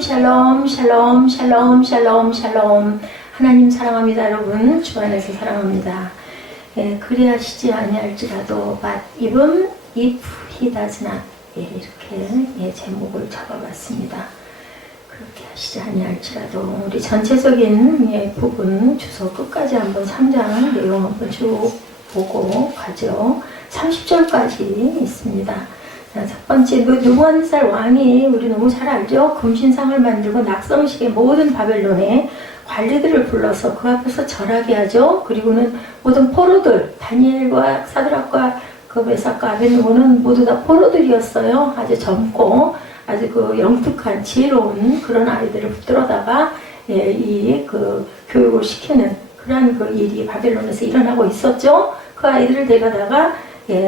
샬롬 샬롬 샬롬 샬롬 샬롬 샬롬. 하나님 사랑합니다. 여러분 주 안에서 사랑합니다. 그리하시지 아니할지라도 but even if he does not, 이렇게 제목을 잡아봤습니다. 그렇게 하시지 아니할지라도 우리 전체적인 부분 주소 끝까지 한번 3장 내용 한번 쭉 보고 가죠. 30절까지 있습니다. 첫 번째, 느부갓네살 왕이 우리 너무 잘 알죠? 금신상을 만들고 낙성식의 모든 바벨론의 관리들을 불러서 그 앞에서 절하게 하죠. 그리고는 모든 포로들, 다니엘과 사드락과 그 메삭과 아벳느고는 모두 다 포로들이었어요. 아주 젊고 아주 영특한 지혜로운 그런 아이들을 붙들어다가 교육을 시키는 그러한 일이 바벨론에서 일어나고 있었죠. 그 아이들을 데려다가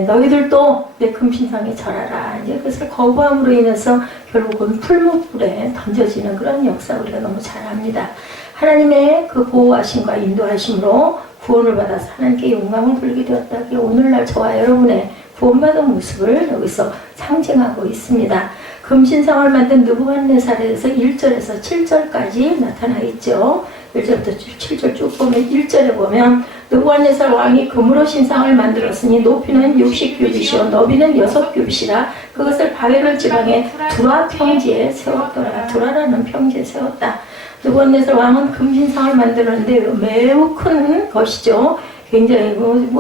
너희들도 내 금신상에 절하라. 그것을 거부함으로 인해서 결국은 풀무불에 던져지는 그런 역사 우리가 너무 잘 압니다. 하나님의 그 보호하심과 인도하심으로 구원을 받아서 하나님께 영광을 돌리게 되었다기에 오늘날 저와 여러분의 구원받은 모습을 여기서 상징하고 있습니다. 금신상을 만든 느부갓네살에서 1절에서 7절까지 나타나 있죠. 1절부터 7절 쭉 보면 1절에 보면 느부갓네살 왕이 금으로 신상을 만들었으니 높이는 60규빗이요 너비는 6규빗이라 그것을 바벨론 지방의 두라 평지에 세웠더라. 두라라는 평지에 세웠다. 느부갓네살 왕은 금신상을 만들었는데 매우 큰 것이죠. 굉장히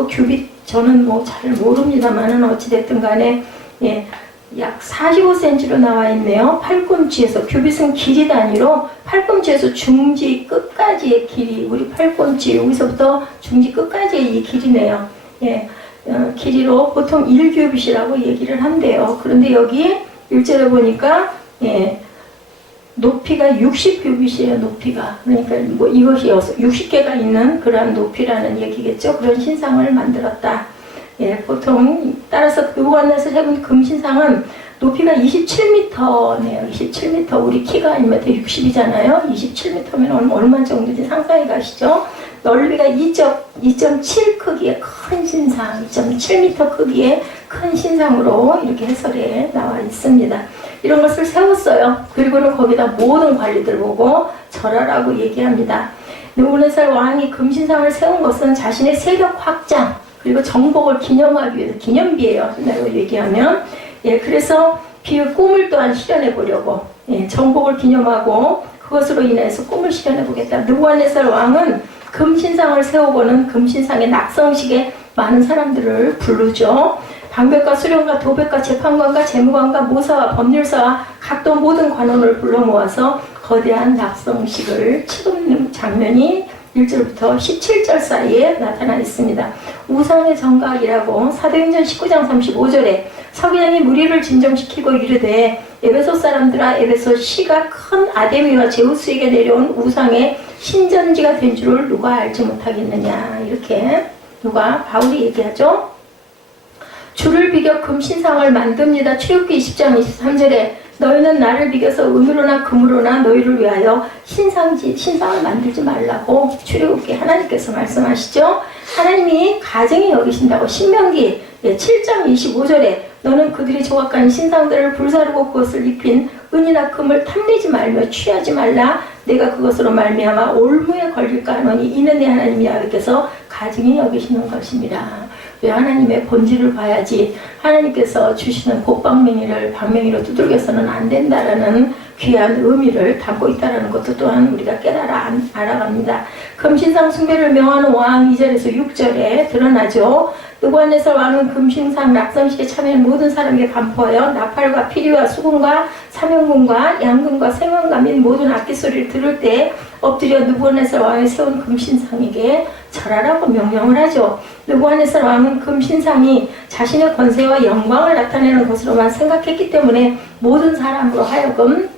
규빗 저는 잘 모릅니다만은 어찌됐든 간에 약 45cm로 나와 있네요. 팔꿈치에서, 규빗은 길이 단위로 팔꿈치에서 중지 끝까지의 길이, 우리 팔꿈치 여기서부터 중지 끝까지의 이 길이네요. 길이로 보통 1규빗이라고 얘기를 한대요. 그런데 여기 1절에 보니까 높이가 60규빗이에요. 높이가. 그러니까 이것이 60개가 있는 그러한 높이라는 얘기겠죠. 그런 신상을 만들었다. 보통 따라서 느부갓네살 해본 금신상은 높이가 27m네요. 27m. 우리 키가 1m60이잖아요. 27m면 얼마 정도인지 상상해 가시죠. 넓이가 2.7 크기의 큰 신상, 2.7m 크기의 큰 신상으로 이렇게 해설에 나와 있습니다. 이런 것을 세웠어요. 그리고는 거기다 모든 관리들 보고 절하라고 얘기합니다. 느부갓네살 왕이 금신상을 세운 것은 자신의 세력 확장, 그리고 정복을 기념하기 위해서, 기념비예요. 한다고 얘기하면. 그래서 꿈을 또한 실현해 보려고, 정복을 기념하고 그것으로 인해서 꿈을 실현해 보겠다. 느부갓네살 왕은 금신상을 세우고는 금신상의 낙성식에 많은 사람들을 부르죠. 방백과 수령과 도백과 재판관과 재무관과 모사와 법률사와 각도 모든 관원을 불러 모아서 거대한 낙성식을 치르는 장면이 1절부터 17절 사이에 나타나 있습니다. 우상의 정각이라고 사도행전 19장 35절에 서기관이 무리를 진정시키고 이르되 에베소 사람들아 에베소 시가 큰 아데미와 제우스에게 내려온 우상의 신전지가 된 줄을 누가 알지 못하겠느냐. 이렇게 바울이 얘기하죠. 주를 비겨 금신상을 만듭니다. 출애굽기 20장 23절에 너희는 나를 비겨서 은으로나 금으로나 너희를 위하여 신상을 만들지 말라고 출애굽기 하나님께서 말씀하시죠. 하나님이 가증히 여기신다고 신명기 7장 25절에 너는 그들이 조각한 신상들을 불사르고 그것을 입힌 은이나 금을 탐내지 말며 취하지 말라. 내가 그것으로 말미암아 올무에 걸릴까 하노니 이는 내 하나님 여호와께서 가증히 여기시는 것입니다. 왜 하나님의 본질을 봐야지 하나님께서 주시는 곡방맹이를 방맹이로 두들겨서는 안 된다라는 귀한 의미를 담고 있다는 것도 또한 우리가 알아갑니다. 금신상 숭배를 명하는 왕 2절에서 6절에 드러나죠. 느부갓네살 왕은 금신상 낙성식에 참여한 모든 사람에게 반포하여 나팔과 피리와 수금과 사명금과 양금과 생원과 및 모든 악기 소리를 들을 때 엎드려 느부갓네살 왕이 세운 금신상에게 절하라고 명령을 하죠. 느부갓네살 왕은 금신상이 자신의 권세와 영광을 나타내는 것으로만 생각했기 때문에 모든 사람으로 하여금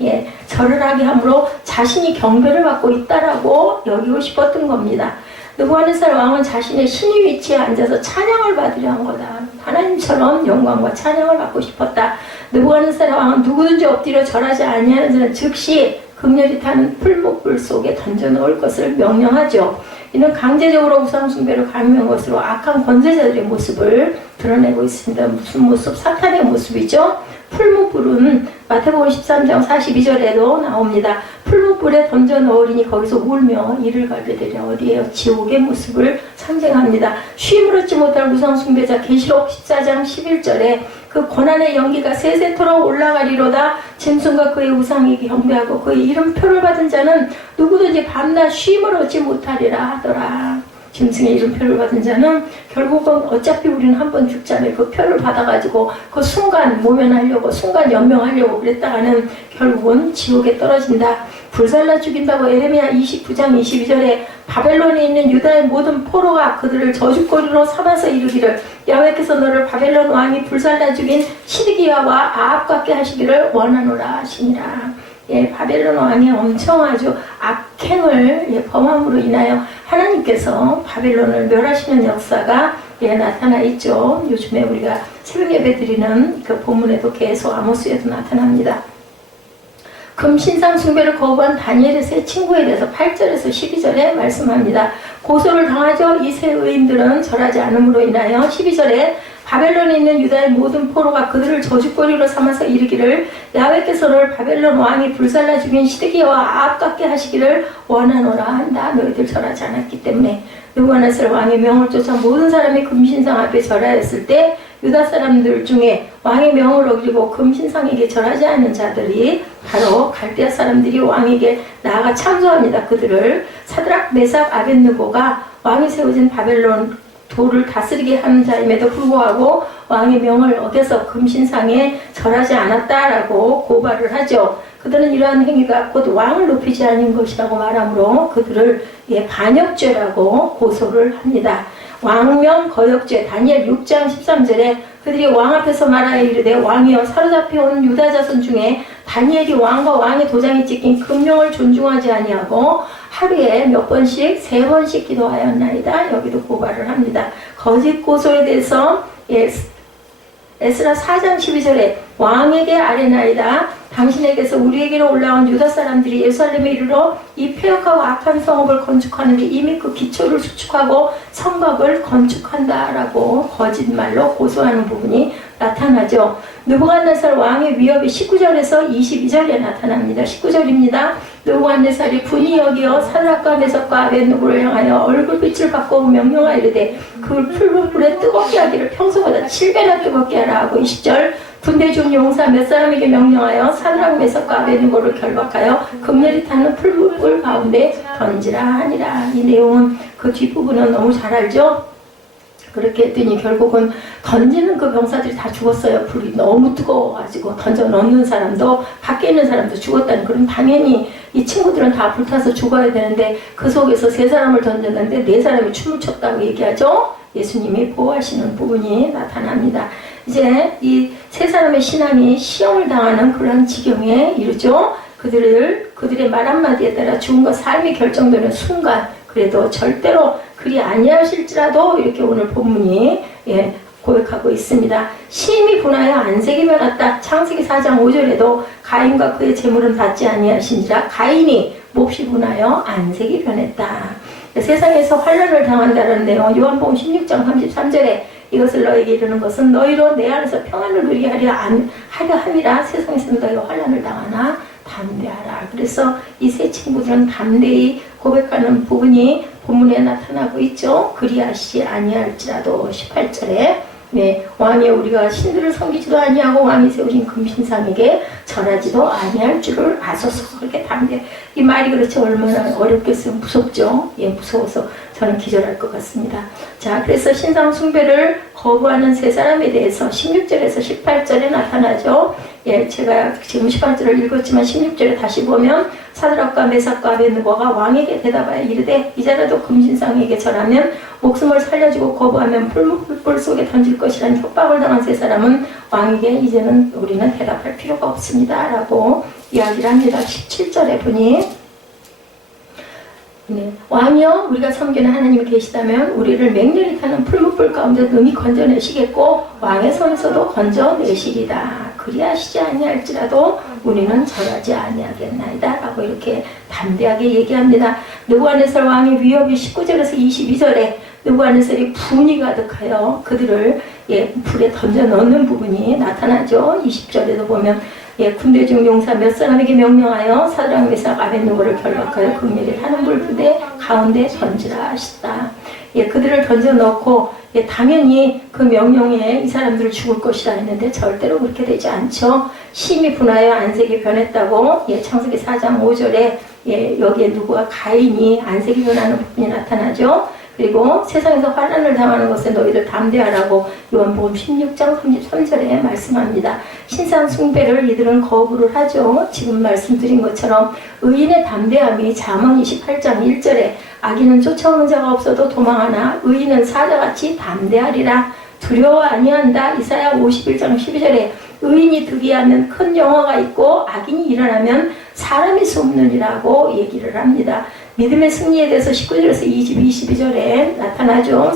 절을 하게 함으로 자신이 경배를 받고 있다라고 여기고 싶었던 겁니다. 느부갓네살 왕은 자신의 신의 위치에 앉아서 찬양을 받으려 한 거다. 하나님처럼 영광과 찬양을 받고 싶었다. 느부갓네살 왕은 누구든지 엎드려 절하지 아니하는 자는 즉시 극렬히 타는 풀목불 속에 던져 넣을 것을 명령하죠. 이는 강제적으로 우상 숭배를 강요한 것으로 악한 권세자들의 모습을 드러내고 있습니다. 무슨 모습? 사탄의 모습이죠. 풀무불은 마태복음 13장 42절에도 나옵니다. 풀무불에 던져 넣으리니 거기서 울며 이를 갈게 되려 어디에요? 지옥의 모습을 상징합니다. 쉼을 얻지 못할 우상 숭배자 계시록 14장 11절에 그 고난의 연기가 세세토록 올라가리로다. 짐승과 그의 우상에게 경배하고 그의 이름표를 받은 자는 누구든지 밤낮 쉼을 얻지 못하리라 하더라. 짐승의 이름표를 받은 자는 결국은 어차피 우리는 한 번 죽잖아요. 그 표를 받아가지고 그 순간 모면하려고 순간 연명하려고 그랬다가는 결국은 지옥에 떨어진다. 불살라 죽인다고 에레미야 29장 22절에 바벨론에 있는 유다의 모든 포로가 그들을 저주거리로 삼아서 이르기를 야훼께서 너를 바벨론 왕이 불살라 죽인 시드기야와 아합 같게 하시기를 원하노라 하시니라. 예, 바벨론 왕이 엄청 아주 악행을 범함으로 인하여 하나님께서 바벨론을 멸하시는 역사가 나타나 있죠. 요즘에 우리가 새벽 예배 드리는 그 본문에도 계속 아모스에도 나타납니다. 금신상 숭배를 거부한 다니엘의 세 친구에 대해서 8절에서 12절에 말씀합니다. 고소를 당하죠. 이 세 의인들은 절하지 않음으로 인하여 12절에 바벨론에 있는 유다의 모든 포로가 그들을 저주거리로 삼아서 이르기를 야훼께서 너를 바벨론 왕이 불살라 죽인 시드기야와 아합 같게 하시기를 원하노라 한다. 너희들 절하지 않았기 때문에. 느부갓네살 왕의 명을 쫓아 모든 사람이 금신상 앞에 절하였을 때 유다 사람들 중에 왕의 명을 어기고 금신상에게 절하지 않는 자들이 바로 갈대아 사람들이 왕에게 나아가 참소합니다. 그들을 사드락 메삭 아벳느고가 왕이 세워진 바벨론 도를 다스리게 하는 자임에도 불구하고 왕의 명을 어겨서 금신상에 절하지 않았다라고 고발을 하죠. 그들은 이러한 행위가 곧 왕을 높이지 않은 것이라고 말하므로 그들을 반역죄라고 고소를 합니다. 왕명 거역죄 다니엘 6장 13절에 그들이 왕 앞에서 말하여 이르되 왕이여 사로잡혀온 유다 자손 중에 다니엘이 왕과 왕의 도장이 찍힌 금령을 존중하지 아니하고 하루에 몇 번씩 3번씩 기도하였나이다. 여기도 고발을 합니다. 거짓 고소에 대해서 에스라 4장 12절에 왕에게 아뢰나이다. 당신에게서 우리에게로 올라온 유다 사람들이 예루살렘에 이르러 이 폐역하고 악한 성읍을 건축하는데 이미 그 기초를 수축하고 성곽을 건축한다라고 거짓말로 고소하는 부분이 나타나죠. 느부갓네살 왕의 위협이 19절에서 22절에 나타납니다. 19절입니다. 느부갓네살이 분이 여기어 사드락과 메삭과 아벳느고를 향하여 얼굴빛을 바꾸어 명령하여 이르되 그를 풀무불에 뜨겁게 하기를 평소보다 7배나 뜨겁게 하라 하고 20절 군대 중 용사 몇 사람에게 명령하여 사드락 메삭과 아벳느고를 결박하여 금열이 타는 풀무불 가운데 던지라 하니라. 이 내용은 그 뒷부분은 너무 잘 알죠? 그렇게 했더니 결국은 던지는 그 병사들이 다 죽었어요. 불이 너무 뜨거워가지고 던져 넣는 사람도 밖에 있는 사람도 죽었다는. 그럼 당연히 이 친구들은 다 불타서 죽어야 되는데 그 속에서 3사람을 던졌는데 4사람이 춤을 췄다고 얘기하죠. 예수님이 보호하시는 부분이 나타납니다. 이제 이 3사람의 신앙이 시험을 당하는 그런 지경에 이르죠. 그들의 말 한마디에 따라 죽음과 삶이 결정되는 순간 그래도 절대로 그리 아니하실지라도 이렇게 오늘 본문이 고백하고 있습니다. 심히 분하여 안색이 변했다. 창세기 4장 5절에도 가인과 그의 재물은 받지 아니하신지라 가인이 몹시 분하여 안색이 변했다. 세상에서 환난을 당한다는 내용 요한복음 16장 33절에 이것을 너에게 이르는 것은 너희로 내 안에서 평안을 누리게 하려 함이라. 세상에서 너희가 환난을 당하나 담대하라. 그래서 이 세 친구들은 담대히 고백하는 부분이 본문에 나타나고 있죠. 그리하시지 아니할지라도 18절에 왕이 우리가 신들을 섬기지도 아니하고 왕이 세우신 금신상에게 절하지도 아니할 줄을 아소서. 그렇게 담대. 이 말이 그렇지 얼마나 어렵겠어요. 무섭죠. 무서워서 저는 기절할 것 같습니다. 자, 그래서 신상 숭배를 거부하는 3사람에 대해서 16절에서 18절에 나타나죠. 제가 지금 18절을 읽었지만 16절에 다시 보면 사드락과 메삭과 아벳느고가 왕에게 대답하여 이르되 이자라도 금신상에게 절하면 목숨을 살려주고 거부하면 풀무불 속에 던질 것이라는 협박을 당한 3사람은 왕에게 이제는 우리는 대답할 필요가 없습니다 라고 이야기를 합니다. 17절에 보니 왕이여 우리가 섬기는 하나님이 계시다면 우리를 맹렬히 타는 풀무불 가운데 능히 건져내시겠고 왕의 손에서도 건져내시리다. 그리하시지 아니할지라도 우리는 절하지 아니하겠나이다 라고 이렇게 담대하게 얘기합니다. 느부갓네살 왕의 위협이 19절에서 22절에 느부갓네살이 분이 가득하여 그들을 불에 던져 넣는 부분이 나타나죠. 20절에도 보면 군대 중 용사 몇 사람에게 명령하여 사드락 메삭 아벳느고를 결박하여 극렬히 타는 불부대 가운데 던지라 하시다. 그들을 던져 넣고 당연히 그 명령에 이 사람들을 죽을 것이라 했는데 절대로 그렇게 되지 않죠. 심히 분하여 안색이 변했다고 창세기 4장 5절에 여기에 누구와 가인이 안색이 변하는 부분이 나타나죠. 그리고 세상에서 환난을 당하는 것에 너희들 담대하라고 요한복음 16장 33절에 말씀합니다. 신상 숭배를 이들은 거부를 하죠. 지금 말씀드린 것처럼 의인의 담대함이 잠언 28장 1절에 악인은 쫓아오는 자가 없어도 도망하나 의인은 사자같이 담대하리라. 두려워 아니한다. 이사야 51장 12절에 의인이 득이하는 큰 영화가 있고 악인이 일어나면 사람이 숨느니라고 얘기를 합니다. 믿음의 승리에 대해서 19절에서 22절에 나타나죠.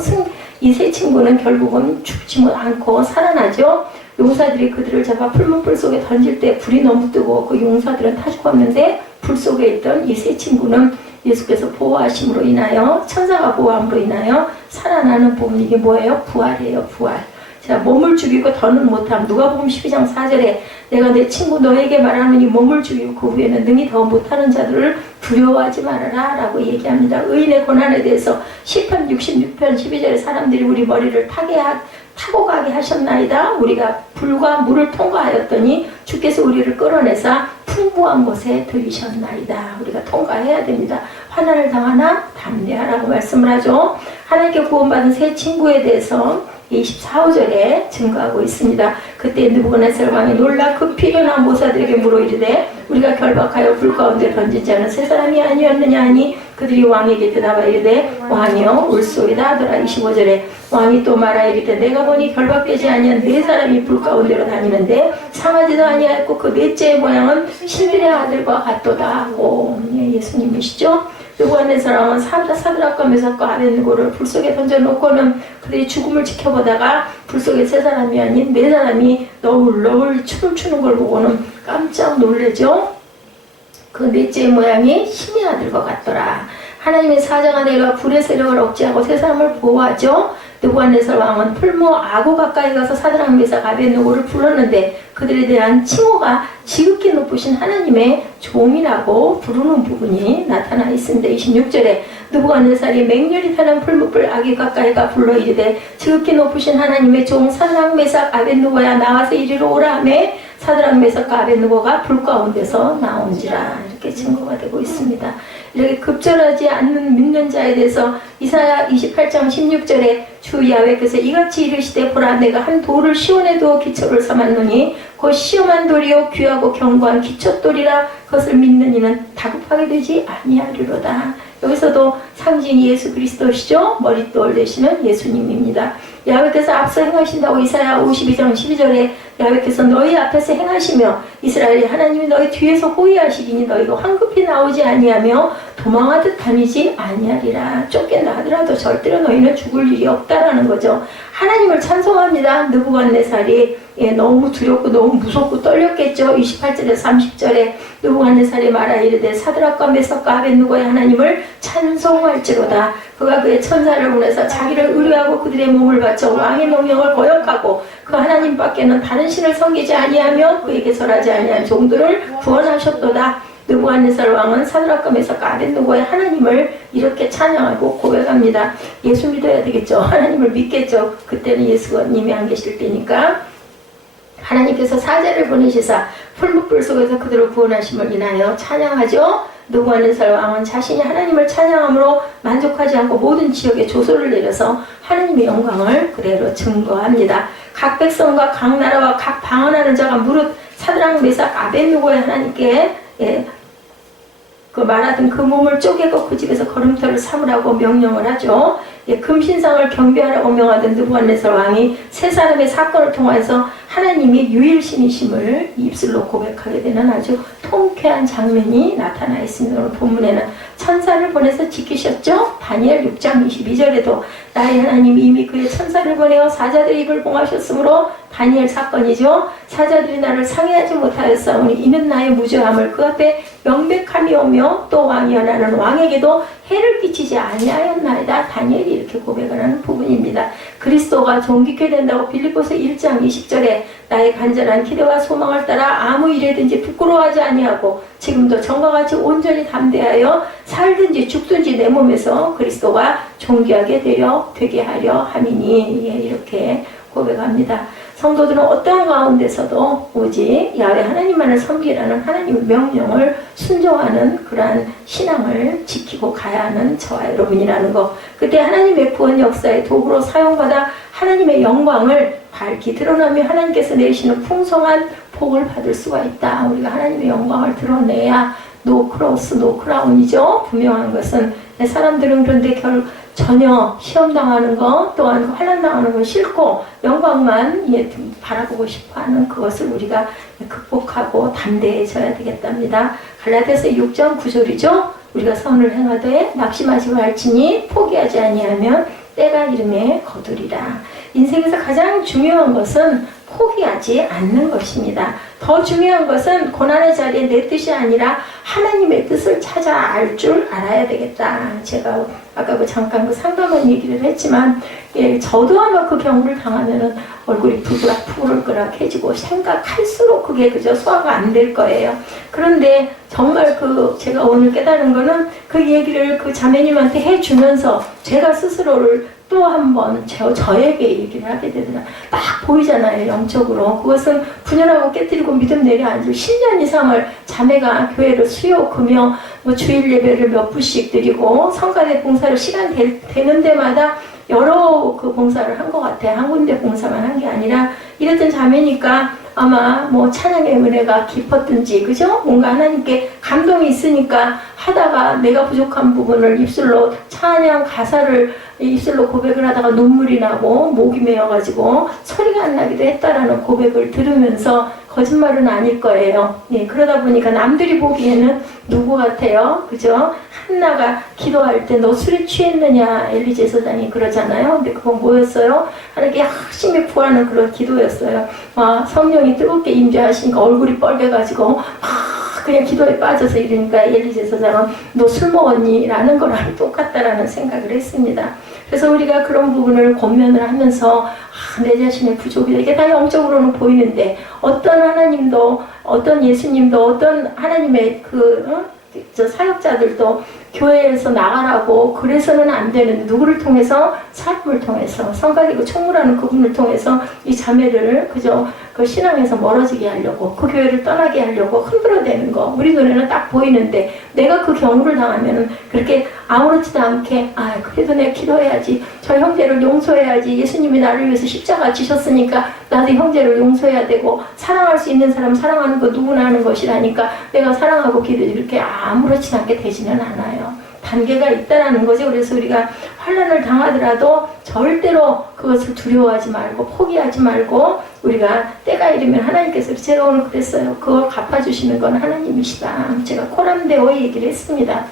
이 세 친구는 결국은 죽지 않고 살아나죠. 용사들이 그들을 잡아 풀문불 속에 던질 때 불이 너무 뜨고 그 용사들은 타 죽었는데 불 속에 있던 이 세 친구는 예수께서 보호하심으로 인하여 천사가 보호함으로 인하여 살아나는 부분. 이게 뭐예요? 부활이에요. 부활. 자, 몸을 죽이고 더는 못함. 누가복음 12장 4절에 내가 내 친구 너에게 말하노니 몸을 죽이고 그 후에는 능히 더 못하는 자들을 두려워하지 말아라 라고 얘기합니다. 의인의 고난에 대해서 시편 66편 12절에 사람들이 우리 머리를 타고 가게 하셨나이다. 우리가 불과 물을 통과하였더니 주께서 우리를 끌어내사 풍부한 곳에 들이셨나이다. 우리가 통과해야 됩니다. 환난을 당하나 담대하라고 말씀을 하죠. 하나님께 구원받은 세 친구에 대해서 24절에 증거하고 있습니다. 그때 느부갓네살 왕이 놀라 급히 일어나 모사들에게 물어 이르되 우리가 결박하여 불 가운데 던진 자는 세 사람이 아니었느냐 하니 그들이 왕에게 대답하여 이르되 왕이여 올소이다 하더라. 25절에 왕이 또 말하 이르되 내가 보니 결박되지 아니한 네 사람이 불 가운데로 다니는데 상하지도 아니하였고 그 넷째의 모양은 신들의 아들과 같도다. 예수님이시죠? 느부갓네살 왕은 사드락과 메삭과 아벳느고를 불 속에 던져놓고는 그들이 죽음을 지켜보다가 불 속에 세 사람이 아닌 네 사람이 너울너울 춤을 추는 걸 보고는 깜짝 놀래죠. 그 넷째의 모양이 신의 아들과 같더라. 하나님의 사자가 내가 불의 세력을 억제하고 세 사람을 보호하죠. 느부갓네살 왕은 풀무 아고 가까이 가서 사드락 메삭 아벳느고를 불렀는데 그들에 대한 칭호가 지극히 높으신 하나님의 종이라고 부르는 부분이 나타나 있습니다. 26절에 느부갓네살이 맹렬히 타는 풀무불 아기 가까이가 불러 이르되 지극히 높으신 하나님의 종 사드락 메삭 아벳느고야 나와서 이리로 오라 하며 사드락 메삭과 아벳느고가 불 가운데서 나온지라. 이렇게 증거가 되고 있습니다. 이렇게 급절하지 않는 믿는 자에 대해서 이사야 28장 16절에 주 야훼께서 이같이 이르시되 보라 내가 한 돌을 시온에 두어 기초를 삼았노니 곧 시험한 돌이요 귀하고 견고한 기초돌이라 그것을 믿는 이는 다급하게 되지 아니하리로다. 여기서도 상징이 예수 그리스도시죠. 머릿돌 되시는 예수님입니다. 야훼께서 앞서 행하신다고 이사야 52장 12절에 야훼께서 너희 앞에서 행하시며 이스라엘이 하나님이 너희 뒤에서 호위하시리니 너희가 황급히 나오지 아니하며 도망하듯 다니지 아니하리라. 쫓긴다 하더라도 절대로 너희는 죽을 일이 없다라는 거죠. 하나님을 찬송합니다. 느부갓네살이 너무 두렵고 너무 무섭고 떨렸겠죠. 28절에서 30절에 느부갓네살이 말하 이르되 사드락과 메삭과 아벳느고의 하나님을 찬송할지로다. 그가 그의 천사를 보내서 자기를 의뢰하고 그들의 몸을 바쳐 왕의 명령을 거역하고 그 하나님밖에는 다른 신을 섬기지 아니하며 그에게 절하지 아니한 종들을 구원하셨도다. 느부갓네살 왕은 사드락과 메삭과 아벳느고의 하나님을 이렇게 찬양하고 고백합니다. 예수 믿어야 되겠죠. 하나님을 믿겠죠. 그때는 예수님이 안 계실 때니까. 하나님께서 사자를 보내시사 풀무불 속에서 그들을 구원하심을 인하여 찬양하죠. 느부갓네살 왕은 자신이 하나님을 찬양함으로 만족하지 않고 모든 지역에 조소를 내려서 하나님의 영광을 그대로 증거합니다. 각 백성과 각 나라와 각 방언하는 자가 무릇 사드락 메삭 아벳느고의 하나님께 그 말하던 그 몸을 쪼개고 그 집에서 걸음터를 삼으라고 명령을 하죠. 금신상을 경배하라고 명하던 느부갓네살 왕이 세 사람의 사건을 통해서 하나님이 유일신이심을 입술로 고백하게 되는 아주 통쾌한 장면이 나타나 있습니다. 오늘 본문에는 천사를 보내서 지키셨죠. 다니엘 6장 22절에도 나의 하나님이 이미 그의 천사를 보내어 사자들의 입을 봉하셨으므로 다니엘 사건이죠. 사자들이 나를 상해하지 못하였사오니 이는 나의 무죄함을 그 앞에 명백함이 오며 또 왕이여 나는 왕에게도 해를 끼치지 아니하였나이다. 다니엘이 이렇게 고백을 하는 부분입니다. 그리스도가 존귀케 된다고 빌립보서 1장 20절에 나의 간절한 기대와 소망을 따라 아무 일에든지 부끄러워하지 아니하고 지금도 전과 같이 온전히 담대하여 살든지 죽든지 내 몸에서 그리스도가 존귀하게 되게 하려 함이니. 예, 이렇게 고백합니다. 성도들은 어떠한 가운데서도 오직 야훼 하나님만을 섬기라는 하나님의 명령을 순종하는 그러한 신앙을 지키고 가야 하는 저와 여러분이라는 것. 그때 하나님의 구원 역사의 도구로 사용받아 하나님의 영광을 밝히 드러나며 하나님께서 내리시는 풍성한 복을 받을 수가 있다. 우리가 하나님의 영광을 드러내야 노 크로스 노 크라운이죠. 분명한 것은 사람들은 그런데 전혀 시험당하는 것 또한 환난당하는 건 싫고 영광만 바라보고 싶어하는 그것을 우리가 극복하고 담대해져야 되겠답니다. 갈라디아서 6장 9절이죠. 우리가 선을 행하되 낙심하지 말지니 포기하지 아니하면 때가 이름에 거두리라. 인생에서 가장 중요한 것은 포기하지 않는 것입니다. 더 중요한 것은 고난의 자리에 내 뜻이 아니라 하나님의 뜻을 찾아 알 줄 알아야 되겠다. 제가 아까 잠깐 상담원 얘기를 했지만 저도 아마 그 경우를 당하면은 얼굴이 부글부글해지고 생각할수록 그게 그저 소화가 안 될 거예요. 그런데 정말 제가 오늘 깨달은 거는 그 얘기를 그 자매님한테 해주면서 제가 스스로를 또 한 번 저에게 얘기를 하게 되더라. 딱 보이잖아요, 영적으로. 그것은 분열하고 깨뜨리고 믿음 내려앉을 10년 이상을 자매가 교회를 수요, 금요, 주일 예배를 몇 부씩 드리고 성가대 봉사를 시간 되는 데마다 여러 봉사를 한 것 같아요. 한 군데 봉사만 한 게 아니라 이랬던 자매니까 아마 찬양의 은혜가 깊었든지, 그죠? 뭔가 하나님께 감동이 있으니까 하다가 내가 부족한 부분을 입술로 찬양 가사를 입술로 고백을 하다가 눈물이 나고 목이 메어가지고 소리가 안 나기도 했다라는 고백을 들으면서 거짓말은 아닐 거예요. 예, 그러다 보니까 남들이 보기에는 누구 같아요? 그죠? 한나가 기도할 때 너 술에 취했느냐 엘리 제사장이 그러잖아요. 근데 그건 뭐였어요? 하나님께 열심히 구하는 그런 기도였어요. 성령이 뜨겁게 임재하시니까 얼굴이 빨개가지고 그냥 기도에 빠져서 이러니까 엘리 제사장은 너 술 먹었니? 라는 거랑 똑같다라는 생각을 했습니다. 그래서 우리가 그런 부분을 권면을 하면서 내 자신의 부족이다. 이게 다 영적으로는 보이는데 어떤 하나님도 어떤 예수님도 어떤 하나님의 사역자들도 교회에서 나가라고 그래서는 안 되는데 누구를 통해서? 사람을 통해서 성가대고 총무라는 그분을 통해서 이 자매를 그저 그 신앙에서 멀어지게 하려고 그 교회를 떠나게 하려고 흔들어대는 거 우리 눈에는 딱 보이는데 내가 그 경우를 당하면 그렇게 아무렇지도 않게 그래도 내가 기도해야지 저 형제를 용서해야지 예수님이 나를 위해서 십자가 지셨으니까 나도 형제를 용서해야 되고 사랑할 수 있는 사람 사랑하는 거 누구나 하는 것이라니까 내가 사랑하고 기도해 이렇게 아무렇지 않게 되지는 않아요. 단계가 있다라는 거죠. 그래서 우리가 환난을 당하더라도 절대로 그것을 두려워하지 말고 포기하지 말고 우리가 때가 이르면 하나님께서 제가 오늘 그랬어요. 그걸 갚아주시는 건 하나님이시다. 제가 코람데오 얘기를 했습니다.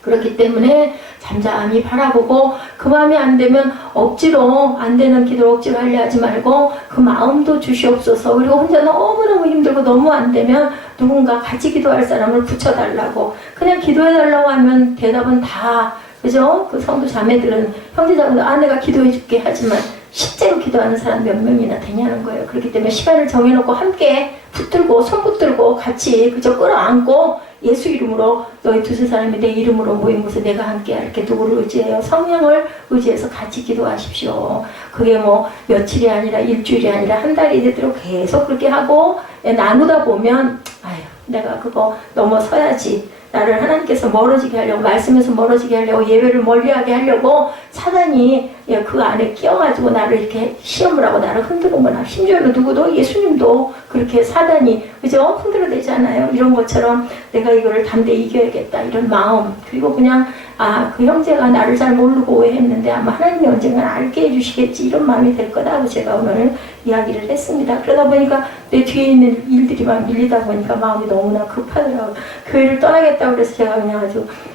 그렇기 때문에 잠잠히 바라보고 그 마음이 안 되면 억지로 안 되는 기도를 억지로 하려 하지 말고 그 마음도 주시옵소서. 그리고 혼자 너무너무 힘들고 너무 안 되면 누군가 같이 기도할 사람을 붙여달라고 그냥 기도해달라고 하면 대답은 다 그죠? 그 성도 자매들은 형제자매들 내가 기도해줄게 하지만 실제로 기도하는 사람 몇 명이나 되냐는 거예요. 그렇기 때문에 시간을 정해놓고 함께 붙들고 손 붙들고 같이 그저 끌어안고 예수 이름으로 너희 두세 사람이 내 이름으로 모인 곳에 내가 함께 할게. 누구를 의지해요? 성령을 의지해서 같이 기도하십시오. 그게 며칠이 아니라 일주일이 아니라 한 달이 되도록 계속 그렇게 하고 나누다 보면 내가 그거 넘어서야지. 나를 하나님께서 멀어지게 하려고 말씀에서 멀어지게 하려고 예배를 멀리하게 하려고 사단이 그 안에 끼어가지고 나를 이렇게 시험을 하고 나를 흔드는구나. 심지어는 누구도 예수님도 그렇게 사단이 그죠? 흔들어대잖아요. 이런 것처럼 내가 이거를 담대히 이겨야겠다 이런 마음 그리고 그냥 그 형제가 나를 잘 모르고 오해했는데 아마 하나님이 언젠가 알게 해주시겠지 이런 마음이 될 거다 하고 제가 오늘 이야기를 했습니다. 그러다 보니까 내 뒤에 있는 일들이 막 밀리다 보니까 마음이 너무나 급하더라고요. 교회를 떠나겠다고 그래서 제가 그냥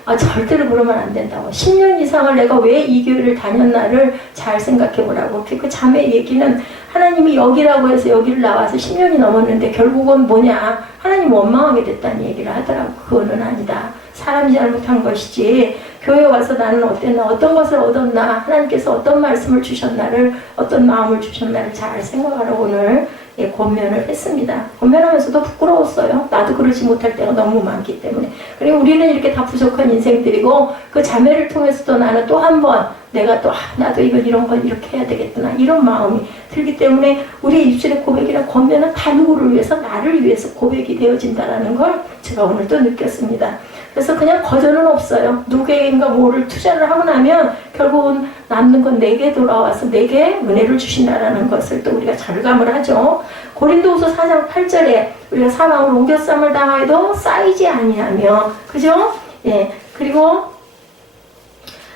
아주 절대로 그러면 안 된다고, 10년 이상을 내가 왜 이 교회를 다녔나를 잘 생각해 보라고. 그 자매 얘기는 하나님이 여기라고 해서 여기를 나와서 10년이 넘었는데 결국은 뭐냐, 하나님 원망하게 됐다는 얘기를 하더라고. 그거는 아니다. 사람이 잘못한 것이지 교회 와서 나는 어땠나, 어떤 것을 얻었나, 하나님께서 어떤 말씀을 주셨나를, 어떤 마음을 주셨나를 잘 생각하라고 오늘 권면을 했습니다. 권면하면서도 부끄러웠어요. 나도 그러지 못할 때가 너무 많기 때문에. 그리고 우리는 이렇게 다 부족한 인생들이고 그 자매를 통해서도 나는 또 한 번 내가 또 나도 이런 걸 이렇게 해야 되겠구나 이런 마음이 들기 때문에 우리의 입술의 고백이나 권면은 다 누구를 위해서, 나를 위해서 고백이 되어진다는 걸 제가 오늘 또 느꼈습니다. 그래서 그냥 거절은 없어요. 누구에게인가 뭐를 투자를 하고 나면 결국은 남는 건 내게 돌아와서 내게 은혜를 주신다라는 것을 또 우리가 절감을 하죠. 고린도후서 4장 8절에 우리가 사망을 옮겨쌈을 당하여도 쌓이지 아니하며, 그죠? 예. 그리고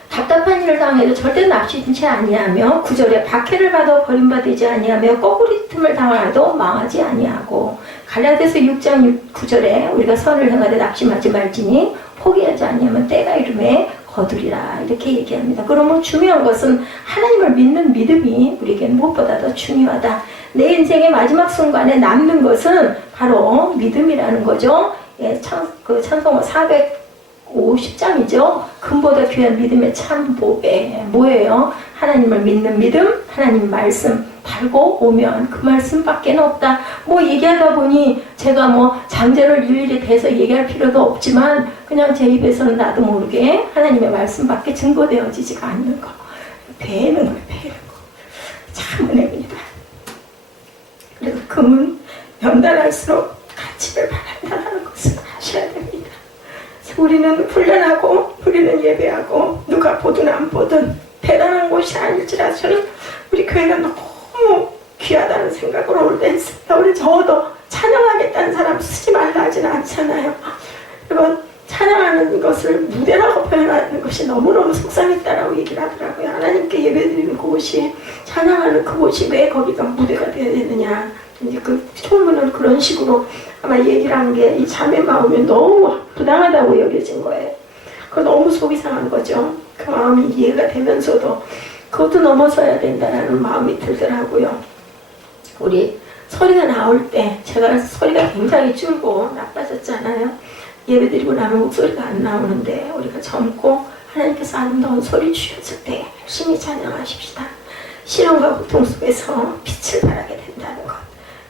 답답한 일을 당해도 절대 납치지 아니하며, 9절에 박해를 받아 버림받지 아니하며 거꾸리 틈을 당하여도 망하지 아니하고, 갈라디아서 6장 9절에 우리가 선을 행하되 낙심하지 말지니 포기하지 아니하면 때가 이름에 거두리라 이렇게 얘기합니다. 그러므로 중요한 것은 하나님을 믿는 믿음이 우리에게는 무엇보다 더 중요하다. 내 인생의 마지막 순간에 남는 것은 바로 믿음이라는 거죠. 예, 찬송가 450장이죠. 금보다 귀한 믿음의 참보배. 뭐예요? 하나님을 믿는 믿음, 하나님 말씀 달고 오면 그 말씀밖에 없다. 뭐 얘기하다 보니 제가 뭐 장제를 일일이 대서 얘기할 필요도 없지만 그냥 제 입에서는 나도 모르게 하나님의 말씀밖에 증거되어지지가 않는 거. 배는 거예요, 배는 거. 참 은혜입니다. 그래서 금은 연단할수록 가치를 바란다는 것을 아셔야 됩니다. 우리는 훈련하고 우리는 예배하고 누가 보든 안 보든 대단한 곳이 아닐지라 저는 우리 교회가 너무 귀하다는 생각으로 올 때 했습니다. 우리 적어도 찬양하겠다는 사람 쓰지 말라 하지는 않잖아요. 그리고 찬양하는 것을 무대라고 표현하는 것이 너무너무 속상했다라고 얘기를 하더라고요. 하나님께 예배드리는 그곳이, 찬양하는 그곳이 왜 거기가 무대가 되어야 되느냐. 이제 그 초문을 그런 식으로 아마 얘기를 한 게 이 자매 마음이 너무 부당하다고 여겨진 거예요. 그거 너무 속이 상한 거죠. 그 마음이 이해가 되면서도 그것도 넘어서야 된다는 마음이 들더라고요. 우리 소리가 나올 때 제가 소리가 굉장히 줄고 나빠졌잖아요. 예배드리고 나면 목소리가 안 나오는데 우리가 젊고 하나님께서 아름다운 소리 주셨을 때 열심히 찬양하십시다. 시련과 고통 속에서 빛을 발하게 된다는 것.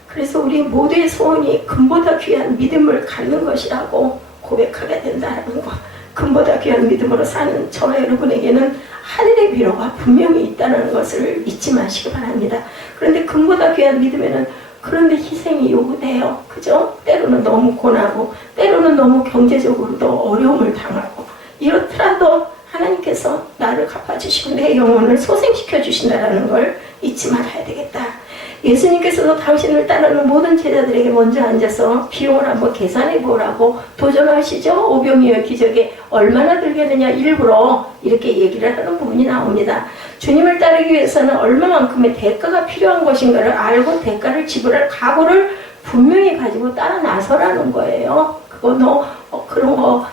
그래서 우리 모두의 소원이 금보다 귀한 믿음을 갖는 것이라고 고백하게 된다는 것. 금보다 귀한 믿음으로 사는 저와 여러분에게는 하늘의 위로가 분명히 있다는 것을 잊지 마시기 바랍니다. 그런데 금보다 귀한 믿음에는 그런데 희생이 요구돼요. 그죠? 때로는 너무 고나고 때로는 너무 경제적으로도 어려움을 당하고 이렇더라도 하나님께서 나를 갚아주시고 내 영혼을 소생시켜 주신다는 걸 잊지 말아야 되겠다. 예수님께서도 당신을 따르는 모든 제자들에게 먼저 앉아서 비용을 한번 계산해 보라고 도전하시죠. 오병이어 기적에 얼마나 들겠느냐 일부러 이렇게 얘기를 하는 부분이 나옵니다. 주님을 따르기 위해서는 얼마만큼의 대가가 필요한 것인가를 알고 대가를 지불할 각오를 분명히 가지고 따라 나서라는 거예요. 그거 너 그런 거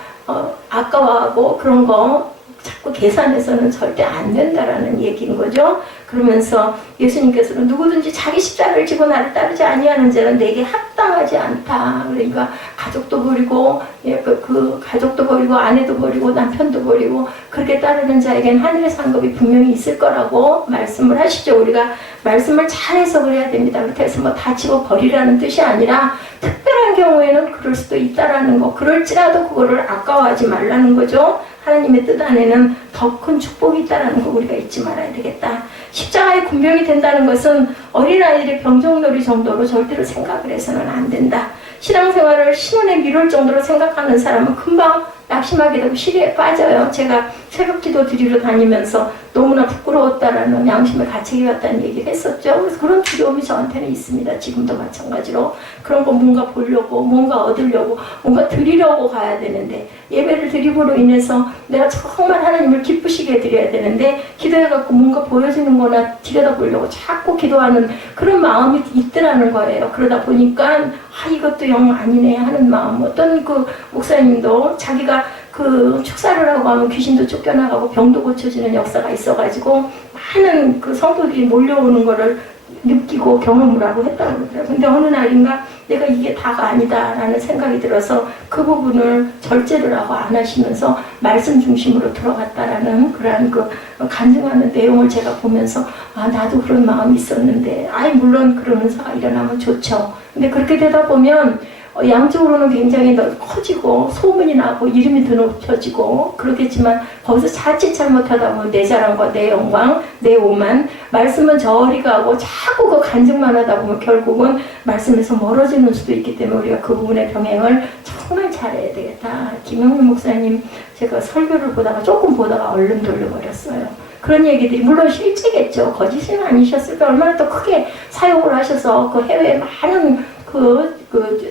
아까워하고 그런 거 자꾸 계산해서는 절대 안 된다라는 얘기인 거죠. 그러면서 예수님께서는 누구든지 자기 십자가를 지고 나를 따르지 아니하는 자는 내게 합당하지 않다. 그러니까 가족도 버리고 그 가족도 버리고 아내도 버리고 남편도 버리고 그렇게 따르는 자에겐 하늘의 상급이 분명히 있을 거라고 말씀을 하시죠. 우리가 말씀을 잘 해석을 해야 됩니다. 그래서 뭐 다 집어 버리라는 뜻이 아니라 특별한 경우에는 그럴 수도 있다라는 거. 그럴지라도 그거를 아까워하지 말라는 거죠. 하나님의 뜻 안에는 더 큰 축복이 있다는 거 우리가 잊지 말아야 되겠다. 십자가의 군병이 된다는 것은 어린아이들의 병정놀이 정도로 절대로 생각을 해서는 안 된다. 신앙생활을 신혼에 미룰 정도로 생각하는 사람은 금방 낙심하게 되고 시리에 빠져요. 제가 새벽기도 드리러 다니면서 너무나 부끄러웠다라는 양심의 가책이 왔다는 얘기를 했었죠. 그래서 그런 두려움이 저한테는 있습니다. 지금도 마찬가지로 그런 거 뭔가 보려고 뭔가 얻으려고 뭔가 드리려고 가야 되는데, 예배를 드림으로 인해서 내가 정말 하나님을 기쁘시게 드려야 되는데 기도해갖고 뭔가 보여지는 거나 들여다보려고 자꾸 기도하는 그런 마음이 있더라는 거예요. 그러다 보니까 이것도 영 아니네 하는 마음. 어떤 그 목사님도 자기가 그 축사를 하고 하면 귀신도 쫓겨나가고 병도 고쳐지는 역사가 있어가지고 많은 그 성도들이 몰려오는 거를 느끼고 경험을 하고 했다고 그러더라고요. 근데 어느 날인가 내가 이게 다가 아니다라는 생각이 들어서 그 부분을 절제를 하고 안 하시면서 말씀 중심으로 들어갔다라는 그러한 그 간증하는 내용을 제가 보면서 나도 그런 마음이 있었는데, 물론 그런 은사가 일어나면 좋죠. 근데 그렇게 되다 보면 양쪽으로는 굉장히 커지고 소문이 나고 이름이 드높여지고 그러겠지만 거기서 자칫 잘못하다 보면 내 자랑과 내 영광, 내 오만, 말씀은 저리 가고 자꾸 그 간증만 하다 보면 결국은 말씀에서 멀어지는 수도 있기 때문에 우리가 그 부분의 병행을 정말 잘해야 되겠다. 김영민 목사님 제가 설교를 조금 보다가 얼른 돌려버렸어요. 그런 얘기들이 물론 실제겠죠. 거짓은 아니셨을까. 얼마나 또 크게 사용을 하셔서 그 해외에 많은 그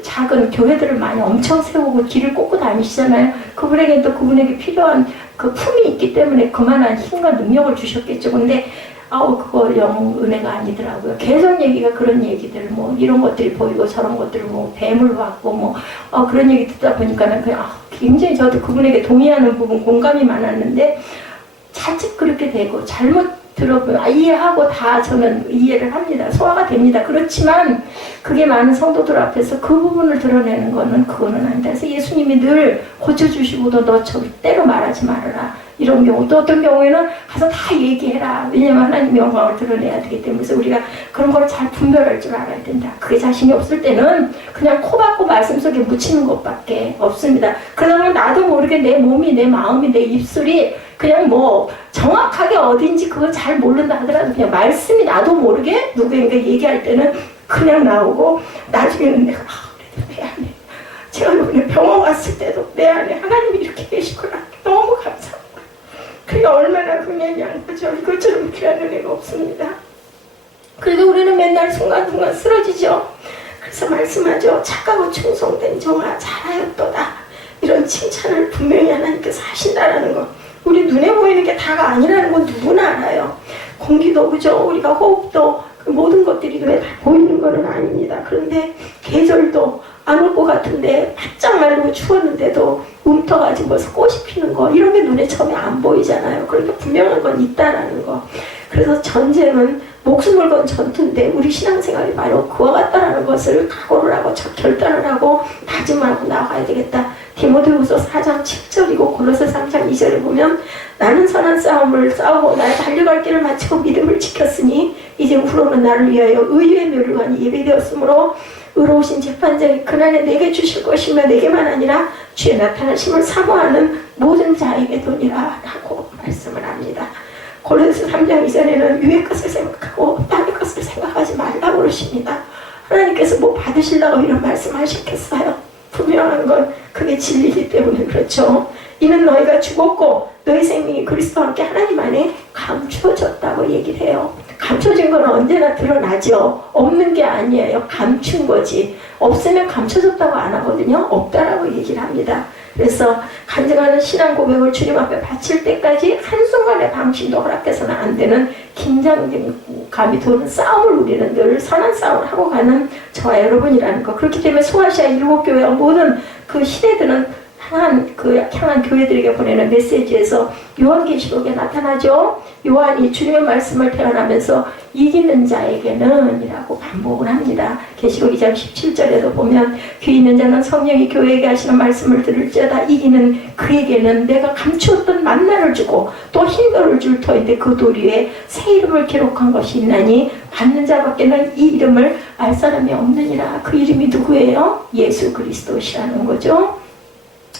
작은 교회들을 많이 엄청 세우고 길을 꽂고 다니시잖아요. 그분에게 또 그분에게 필요한 그 품이 있기 때문에 그만한 힘과 능력을 주셨겠죠. 근데 그거 영 은혜가 아니더라고요. 계속 얘기가 그런 얘기들, 이런 것들이 보이고 저런 것들을 뱀을 봤고 그런 얘기 듣다 보니까는 그냥 굉장히 저도 그분에게 동의하는 부분, 공감이 많았는데 자칫 그렇게 되고 잘못 들어보면 이해하고 다 저는 이해를 합니다. 소화가 됩니다. 그렇지만 그게 많은 성도들 앞에서 그 부분을 드러내는 그거는 아니다. 그래서 예수님이 늘 고쳐주시고도 너 절대로 말하지 말아라. 이런 경우, 또 어떤 경우에는 가서 다 얘기해라. 왜냐면 하나님의 영광을 드러내야 되기 때문에. 그래서 우리가 그런 걸 잘 분별할 줄 알아야 된다. 그게 자신이 없을 때는 그냥 코 박고 말씀 속에 묻히는 것밖에 없습니다. 그러면 나도 모르게 내 몸이, 내 마음이, 내 입술이 그냥 정확하게 어딘지 그걸 잘 모른다 하더라도 그냥 말씀이 나도 모르게 누구에게 얘기할 때는 그냥 나오고, 나중에는 내가 그래도 내 안에, 제가 이번에 병원 갔을 때도 내 안에 하나님이 이렇게 계시구나. 너무 감사합니다. 그게 얼마나 은혜냐 하죠. 이것처럼 귀한 은혜가 없습니다. 그래도 우리는 맨날 순간순간 쓰러지죠. 그래서 말씀하죠. 착하고 충성된 종아 잘하였도다. 이런 칭찬을 분명히 하나님께서 하신다라는 거. 우리 눈에 보이는 게 다가 아니라는 건 누구나 알아요. 공기도 그죠. 우리가 호흡도 그 모든 것들이 눈에 다 보이는 거는 아닙니다. 그런데 계절도 안 올 것 같은데 바짝 마르고 추웠는데도 움터가지고 꽃이 피는 거, 이런 게 눈에 처음에 안 보이잖아요. 그러니까 분명한 건 있다라는 거. 그래서 전쟁은 목숨을 건 전투인데 우리 신앙생활이 바로 그와 같다라는 것을 각오를 하고 결단을 하고 다짐하고 나가야 되겠다. 디모데후서 4장 7절이고 고로새 3장 2절에 보면 나는 선한 싸움을 싸우고 나의 달려갈 길을 마치고 믿음을 지켰으니 이제 후로는 나를 위하여 의의 묘류관이 예비되었으므로 의로우신 재판장이 그날에 내게 주실 것이며 내게만 아니라 주의 나타나심을 사모하는 모든 자에게 도니라 라고 말씀을 합니다. 고린도서 3장 이전에는 위의 것을 생각하고 땅의 것을 생각하지 말라고 그러십니다. 하나님께서 받으시려고 이런 말씀하셨겠어요? 분명한 건 그게 진리이기 때문에 그렇죠. 이는 너희가 죽었고 너희 생명이 그리스도와 함께 하나님 안에 감추어졌다고 얘기를 해요. 감춰진 건 언제나 드러나죠. 없는 게 아니에요. 감춘 거지. 없으면 감춰졌다고 안 하거든요. 없다라고 얘기를 합니다. 그래서 간증하는 신앙 고백을 주님 앞에 바칠 때까지 한순간의 방심도 허락해서는 안 되는 긴장감이 도는 싸움을 우리는 늘 선한 싸움을 하고 가는 저와 여러분이라는 거. 그렇기 때문에 소아시아 7교회와 모든 그 시대들은 향한 교회들에게 보내는 메시지에서 요한계시록에 나타나죠. 요한이 주님의 말씀을 태어나면서 이기는 자에게는 이라고 반복을 합니다. 계시록 2장 17절에도 보면 귀 있는 자는 성령이 교회에게 하시는 말씀을 들을지어다. 이기는 그에게는 내가 감추었던 만나를 주고 또 흰 돌을 줄 터인데 그 돌 위에 새 이름을 기록한 것이 있나니 받는 자밖에는 이 이름을 알 사람이 없느니라. 그 이름이 누구예요? 예수 그리스도시라는 거죠.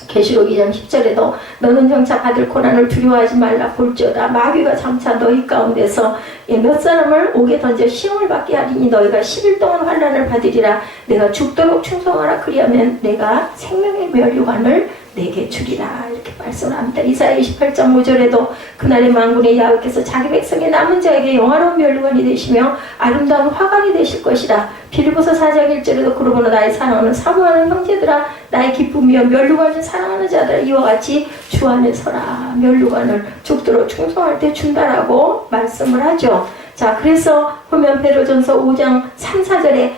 계시록 2장 10절에도 너는 정차 받을 고난을 두려워하지 말라. 볼지어다 마귀가 장차 너희 가운데서 몇 사람을 옥에 던져 시험을 받게 하리니 너희가 10일 동안 환난을 받으리라. 내가 죽도록 충성하라. 그리하면 내가 생명의 멸류관을 내게 주리라 이렇게 말씀을 합니다. 이사야 28장 5절에도 그날의 만군의 야훼께서 자기 백성의 남은 자에게 영화로운 멸류관이 되시며 아름다운 화관이 되실 것이라. 빌립보서 4장 1절에도 그러므로 나의 사랑하는 사모하는 형제들아 나의 기쁨이여 멸류관을 사랑하는 자들아 이와 같이 주 안에 서라. 멸류관을 죽도록 충성할 때 준다라고 말씀을 하죠. 자, 그래서 보면 베드로전서 5장 3, 4절에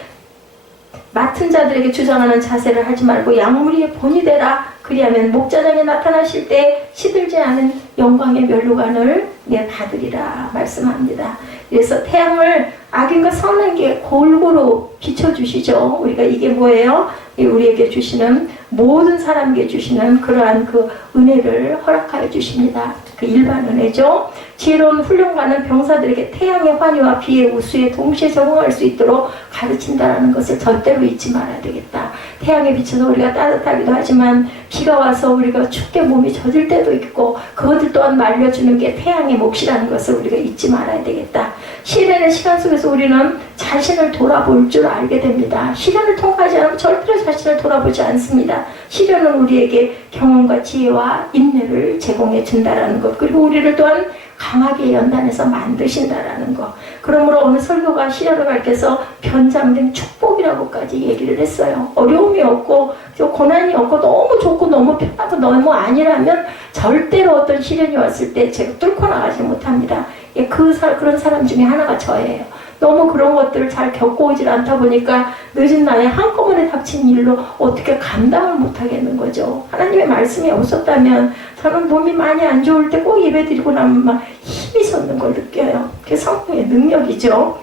맡은 자들에게 주장하는 자세를 하지 말고 양무리의 본이 되라. 그리하면 목자장에 나타나실 때 시들지 않은 영광의 멸류관을 받으리라 말씀합니다. 그래서 태양을 악인과 선한게 골고루 비춰주시죠. 우리가 이게 뭐예요? 우리에게 주시는 모든 사람에게 주시는 그러한 그 은혜를 허락하여 주십니다. 그 일반 은혜죠. 지혜로운 훈련가는 병사들에게 태양의 환희와 비의 우수에 동시에 적응할 수 있도록 가르친다라는 것을 절대로 잊지 말아야 되겠다. 태양에 비춰서 우리가 따뜻하기도 하지만 비가 와서 우리가 춥게 몸이 젖을 때도 있고 그것들 또한 말려주는 게 태양의 몫이라는 것을 우리가 잊지 말아야 되겠다. 시련의 시간 속에서 우리는 자신을 돌아볼 줄 알게 됩니다. 시련을 통과하지 않으면 절대로 자신을 돌아보지 않습니다. 시련은 우리에게 경험과 지혜와 인내를 제공해 준다라는 것, 그리고 우리를 또한 강하게 연단해서 만드신다라는 것. 그러므로 어느 설교가 시련을 가르쳐서 변장된 축복이라고까지 얘기를 했어요. 어려움이 없고 고난이 없고 너무 좋고 너무 편하고 너무 아니라면 절대로 어떤 시련이 왔을 때 제가 뚫고 나가지 못합니다. 그런 사람 중에 하나가 저예요. 너무 그런 것들을 잘 겪어오질 않다 보니까 늦은 나이에 한꺼번에 닥친 일로 어떻게 감당을 못하겠는 거죠. 하나님의 말씀이 없었다면 저는 몸이 많이 안 좋을 때 꼭 예배드리고 나면 막 힘이 솟는 걸 느껴요. 그게 성령의 능력이죠.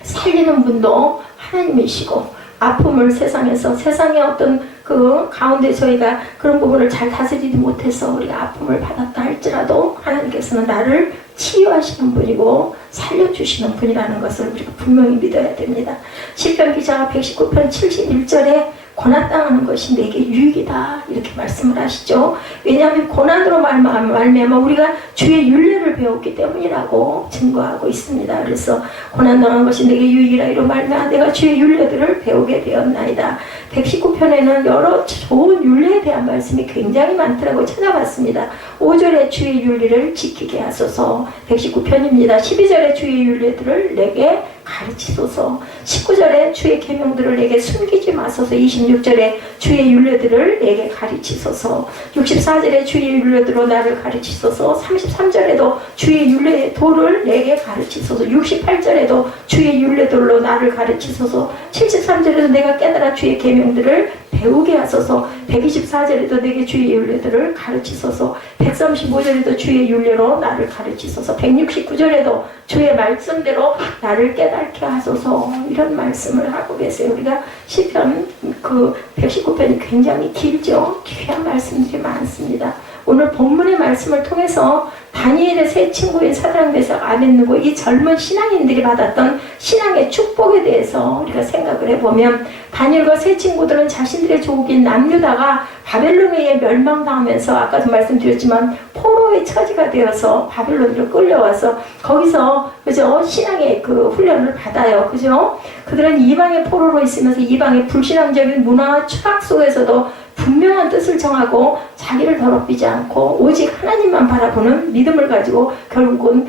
살리는 분도 하나님이시고 아픔을 세상의 어떤 그 가운데 저희가 그런 부분을 잘 다스리지 못해서 우리가 아픔을 받았다 할지라도 하나님께서는 나를 치유하시는 분이고 살려주시는 분이라는 것을 우리가 분명히 믿어야 됩니다. 시편 기자가 119편 71절에 고난당하는 것이 내게 유익이다 이렇게 말씀을 하시죠. 왜냐하면 고난으로 말미암아 우리가 주의 윤례를 배웠기 때문이라고 증거하고 있습니다. 그래서 고난당한 것이 내게 유익이라 이로 말미암아 내가 주의 윤례들을 배우게 되었나이다. 119편에는 여러 좋은 윤례에 대한 말씀이 굉장히 많더라고 찾아봤습니다. 5절에 주의 윤리를 지키게 하소서 119편입니다. 12절에 주의 윤례들을 내게 가르치소서 19절에 주의 계명들을 내게 숨기지 마소서 26절에 주의 윤례들을 내게 가르치소서 64절에 주의 윤례들로 나를 가르치소서 33절에도 주의 윤례의 도를 내게 가르치소서 68절에도 주의 윤례들로 나를 가르치소서 73절에도 내가 깨달아 주의 계명들을 배우게 하소서 124절에도 내게 주의 윤례들을 가르치소서 135절에도 주의 윤례로 나를 가르치소서 169절에도 주의 말씀대로 나를 깨닫게 하소서 이런 말씀을 하고 계세요. 우리가 시편 그 119편이 굉장히 길죠. 귀한 말씀들이 많습니다. 오늘 본문의 말씀을 통해서 다니엘의 세 친구인 사드락 메삭 아벳느고 이 젊은 신앙인들이 받았던 신앙의 축복에 대해서 우리가 생각을 해보면 다니엘과 세 친구들은 자신들의 조국인 남유다가 바벨론에 의해 멸망당하면서 아까도 말씀드렸지만 포로의 처지가 되어서 바벨론으로 끌려와서 거기서 그죠 신앙의 그 훈련을 받아요. 그죠? 그들은 이방의 포로로 있으면서 이방의 불신앙적인 문화와 추락 속에서도 분명한 뜻을 정하고 자기를 더럽히지 않고 오직 하나님만 바라보는 믿음을 가지고 결국은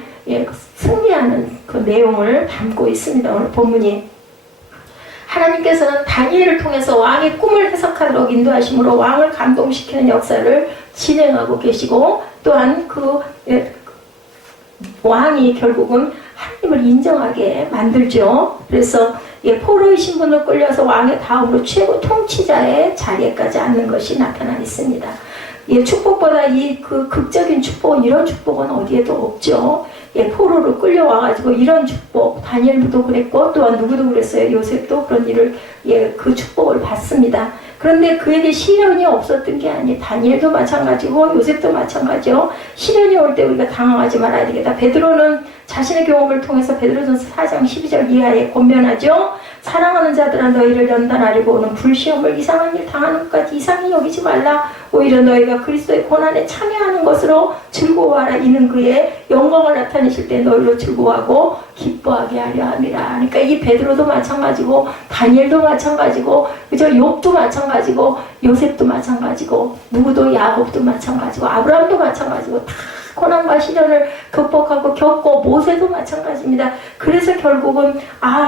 승리하는 그 내용을 담고 있습니다. 오늘 본문이 하나님께서는 다니엘을 통해서 왕의 꿈을 해석하도록 인도하심으로 왕을 감동시키는 역사를 진행하고 계시고 또한 그 왕이 결국은 하나님을 인정하게 만들죠. 그래서 포로의 신분을 끌려서 왕의 다음으로 최고 통치자의 자리에까지 앉는 것이 나타나 있습니다. 축복보다 이 그 극적인 축복은 이런 축복은 어디에도 없죠. 포로로 끌려와가지고 이런 축복 다니엘도 그랬고 또한 누구도 그랬어요. 요셉도 그런 일을 그 축복을 받습니다. 그런데 그에게 시련이 없었던 게 아니에요. 다니엘도 마찬가지고 요셉도 마찬가지요. 시련이 올 때 우리가 당황하지 말아야 되겠다. 베드로는 자신의 경험을 통해서 베드로전서 4장 12절 이하에 권면하죠. 사랑하는 자들아 너희를 연단하려고 오는 불시험을 이상한 일 당하는 것까지 이상히 여기지 말라. 오히려 너희가 그리스도의 고난에 참여하는 것으로 즐거워하라. 이는 그의 영광을 나타내실 때 너희로 즐거워하고 기뻐하게 하려 함이라. 그러니까 이 베드로도 마찬가지고 다니엘도 마찬가지고 그죠? 욥도 마찬가지고 요셉도 마찬가지고 누구도 야곱도 마찬가지고 아브라함도 마찬가지고 다 고난과 시련을 극복하고 겪고 모세도 마찬가지입니다. 그래서 결국은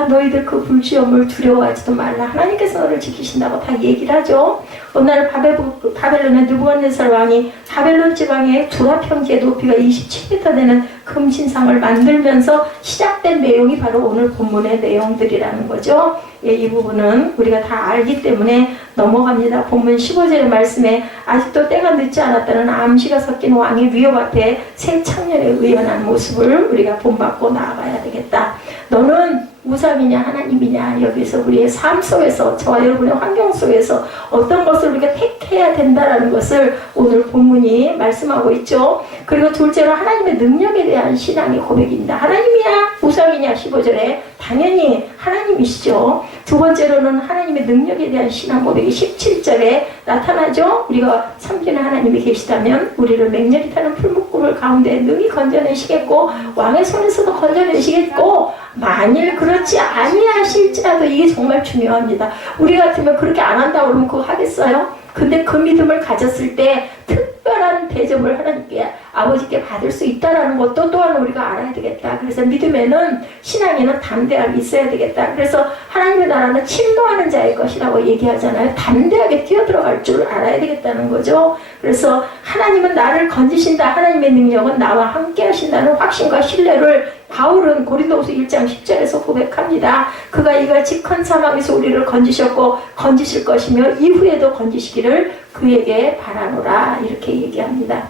너희들 그 불시험을 두려워하지도 말라. 하나님께서 너를 지키신다고 다 얘기를 하죠. 어느 날 바벨론의 느부갓네살 왕이 바벨론 지방의 두라 평지의 높이가 27m 되는 금신상을 만들면서 시작된 내용이 바로 오늘 본문의 내용들이라는 거죠. 이 부분은 우리가 다 알기 때문에 넘어갑니다. 본문 15절의 말씀에 아직도 때가 늦지 않았다는 암시가 섞인 왕의 위협 앞에 새 청년의 의연한 모습을 우리가 본받고 나아가야 되겠다. 너는 우상이냐 하나님이냐, 여기서 우리의 삶 속에서 저와 여러분의 환경 속에서 어떤 것을 우리가 택해야 된다라는 것을 오늘 본문이 말씀하고 있죠. 그리고 둘째로 하나님의 능력에 대한 신앙의 고백입니다. 하나님이야 우상이냐 15절에 당연히 하나님이시죠. 두 번째로는 하나님의 능력에 대한 신앙 고백이 17절에 나타나죠. 우리가 섬기는 하나님이 계시다면 우리를 맹렬히 타는 풀무불 가운데 능히 건져내시겠고 왕의 손에서도 건져내시겠고 만일 그렇지 아니하실지라도, 이게 정말 중요합니다. 우리 같으면 그렇게 안 한다고 그러면 그거 하겠어요? 근데 그 믿음을 가졌을 때 특별한 대접을 하나님께 아버지께 받을 수 있다는 것도 또한 우리가 알아야 되겠다. 그래서 믿음에는 신앙에는 담대함이 있어야 되겠다. 그래서 하나님의 나라는 침노하는 자의 것이라고 얘기하잖아요. 담대하게 뛰어들어갈 줄 알아야 되겠다는 거죠. 그래서 하나님은 나를 건지신다. 하나님의 능력은 나와 함께 하신다는 확신과 신뢰를 바울은 고린도후서 1장 10절에서 고백합니다. 그가 이같이 큰 사망에서 우리를 건지셨고 건지실 것이며 이후에도 건지시기를 그에게 바라노라, 이렇게 얘기합니다.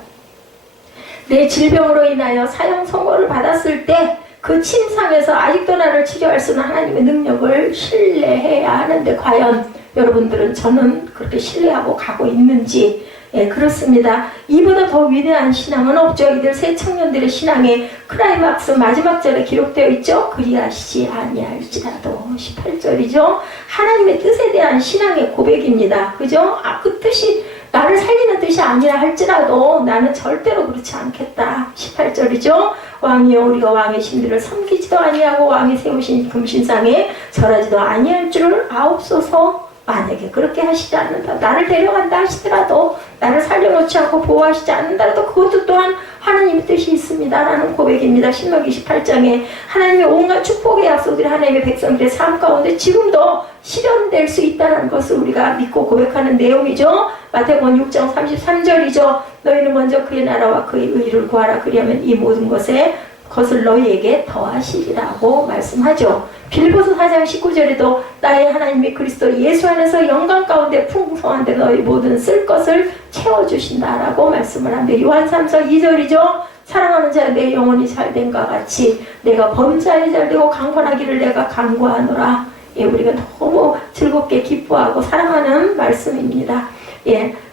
내 질병으로 인하여 사형 선고를 받았을 때 그 침상에서 아직도 나를 치료할 수 있는 하나님의 능력을 신뢰해야 하는데 과연 여러분들은 저는 그렇게 신뢰하고 가고 있는지. 그렇습니다. 이보다 더 위대한 신앙은 없죠. 이들 새 청년들의 신앙의 클라이막스 마지막 절에 기록되어 있죠. 그리하시지 아니할지라도 18절이죠. 하나님의 뜻에 대한 신앙의 고백입니다. 그죠? 그 뜻이 나를 살리는 뜻이 아니라 할지라도 나는 절대로 그렇지 않겠다. 18절이죠. 왕이여 우리가 왕의 신들을 섬기지도 아니하고 왕이 세우신 금신상에 절하지도 아니할 줄을 아옵소서. 만약에 그렇게 하시지 않는다, 나를 데려간다 하시더라도, 나를 살려놓지 않고 보호하시지 않는다라도 그것도 또한 하나님의 뜻이 있습니다 라는 고백입니다. 신명기 28장에 하나님의 온갖 축복의 약속들이 하나님의 백성들의 삶 가운데 지금도 실현될 수 있다는 것을 우리가 믿고 고백하는 내용이죠. 마태복음 6장 33절이죠. 너희는 먼저 그의 나라와 그의 의를 구하라. 그리하면 이 모든 것을 너희에게 더하시리라고 말씀하죠. 빌립보서 4장 19절에도 나의 하나님의 그리스도 예수 안에서 영광 가운데 풍성한데 너희 모든 쓸 것을 채워주신다라고 말씀을 합니다. 요한 3서 2절이죠. 사랑하는 자 내 영혼이 잘된과 같이 내가 범사에 잘되고 강건하기를 내가 간구하노라. 우리가 너무 즐겁게 기뻐하고 사랑하는 말씀입니다.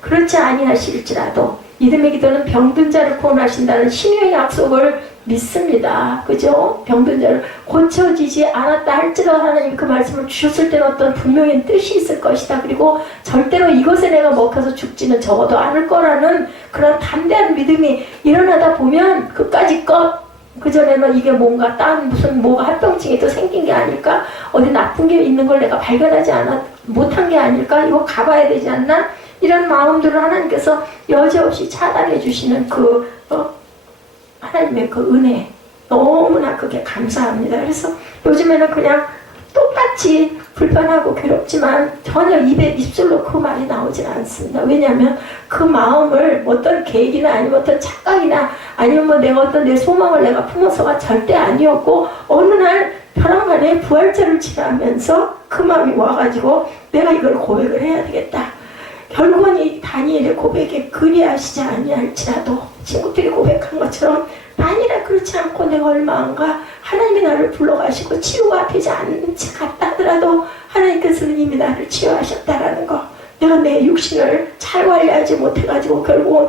그렇지 아니하실지라도 믿음의 기도는 병든 자를 구원하신다는 신유의 약속을 믿습니다. 그죠? 병든 자를 고쳐지지 않았다 할지라도 하나님이 그 말씀을 주셨을 때는 어떤 분명한 뜻이 있을 것이다. 그리고 절대로 이것에 내가 먹혀서 죽지는 적어도 않을 거라는 그런 담대한 믿음이 일어나다 보면 그까짓 것, 그전에는 이게 뭔가 뭐가 합병증이 또 생긴 게 아닐까? 어디 나쁜 게 있는 걸 내가 발견하지 못한 게 아닐까? 이거 가봐야 되지 않나? 이런 마음들을 하나님께서 여지없이 차단해 주시는 하나님의 그 은혜, 너무나 그게 감사합니다. 그래서 요즘에는 그냥 똑같이 불편하고 괴롭지만 전혀 입술로 그 말이 나오질 않습니다. 왜냐하면 그 마음을 어떤 계획이나 아니면 어떤 착각이나 아니면 내가 어떤 내 소망을 내가 품어서가 절대 아니었고, 어느 날 벼랑간에 부활절을 지나면서 그 마음이 와가지고 내가 이걸 고백을 해야 되겠다. 결국은 이 다니엘의 고백에 그리하시지 아니할지라도 친구들이 고백한 것처럼 만일에 그렇지 않고 내가 얼마인가 하나님이 나를 불러가시고 치유가 되지 않는 것 같다 하더라도 하나님께서는 이미 나를 치유하셨다라는 거, 내가 내 육신을 잘 관리하지 못해가지고 결국은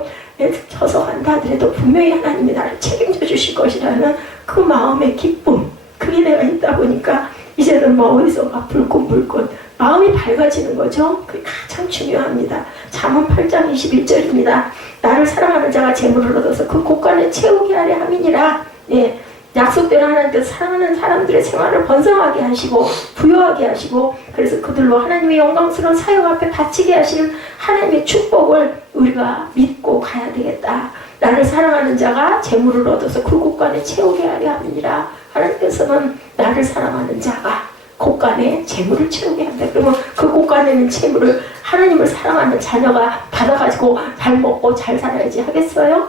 져서 간다 하더라도 분명히 하나님이 나를 책임져 주실 것이라는 그 마음의 기쁨, 그게 내가 있다 보니까 이제는 뭐 어디선가 불끈불끈 마음이 밝아지는 거죠. 그게 가장 중요합니다. 잠언 8장 21절입니다. 나를 사랑하는 자가 재물을 얻어서 그 곳간에 채우게 하려 함이니라. 예, 약속대로 하나님께서 사랑하는 사람들의 생활을 번성하게 하시고 부여하게 하시고, 그래서 그들로 하나님의 영광스러운 사역 앞에 바치게 하시는 하나님의 축복을 우리가 믿고 가야 되겠다. 나를 사랑하는 자가 재물을 얻어서 그 곳간에 채우게 하려 함이니라. 하나님께서는 나를 사랑하는 자가 곳간에 재물을 채우게 한다. 그러면 그 곳간에 있는 재물을 하나님을 사랑하는 자녀가 받아가지고 잘 먹고 잘 살아야지 하겠어요?